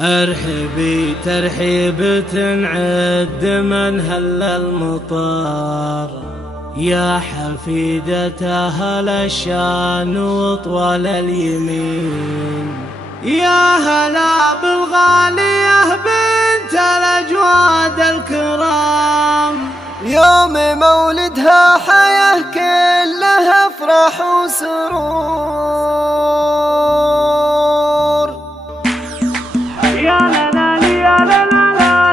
ارحبي ترحيبة عد من هل المطار، يا حفيدة أهل الشان وطول اليمين. يا هلا بالغالية بنت الأجواد الكرام، يوم مولدها حياة كلها افراح وسرور. يا لا لا يا لا لا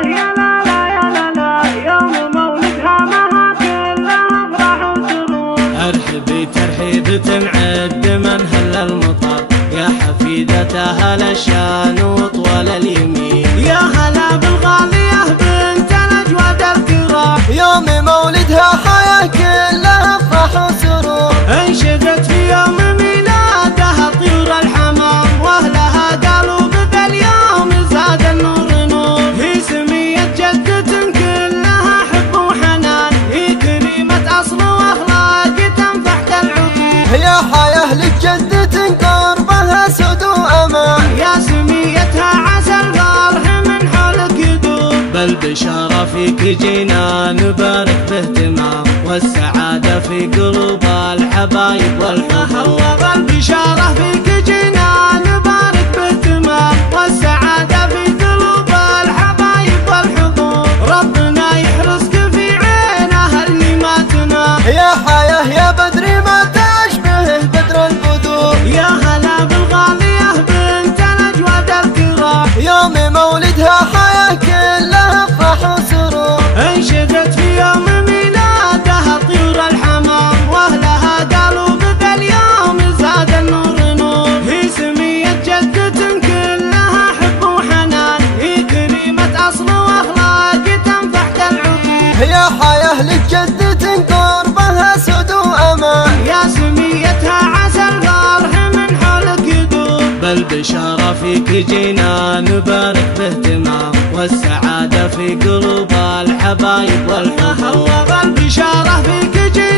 يا لا لا يا لا لا، يوم مولدها مها كلها افراح وسرور. ارحبي ترحيبة عد من هل المطر، يا حفيدة أهل الشان وطول اليمين. يا هلا بالغالية بنت الأجواد الكرام، يوم مولدها حياة كلها افراح وسرور. انشدت في يوم ميلادها طيور الحمام، واهلها قالوا بذا اليوم زاد النور نور. هي سمية جدة كلها حب وحنان، هي كريمة اصل واخلاق تنفح كالعطور. يا حياة لجدة قربها سد وامان، يا سميتها عسل فرح من حولك يدور. بالبشارة فيك جينا نبارك باهتمام، والسعادة في قلوب الحبايب والحضور. بالبشارة فيك جينا نبارك باهتمام، والسعادة في قلوب الحبايب والحضور. ربنا يحرسك في عين أهل ما تنام، يا حياة يا بدري ما تشبه بدر البدور. يا هلا بالغالية بنت الأجواد الكرام، يوم مولدها حياة كلها افراح وسرور. انشدت في يوم ميلادها طيور الحمام، واهلها قالوا بذا اليوم زاد النور نور. هي سمية جدة كلها حب وحنان، هي كريمة اصل واخلاق تنفح كالعطور. يا حياة لجدة قربها سد وامان، يا سميتها عسل فرح من حولك يدور. بالبشارة فيك جينا نبارك باهتمام، والسعادة في قلوب الحبايب والحضور. بالبشارة فيك جينا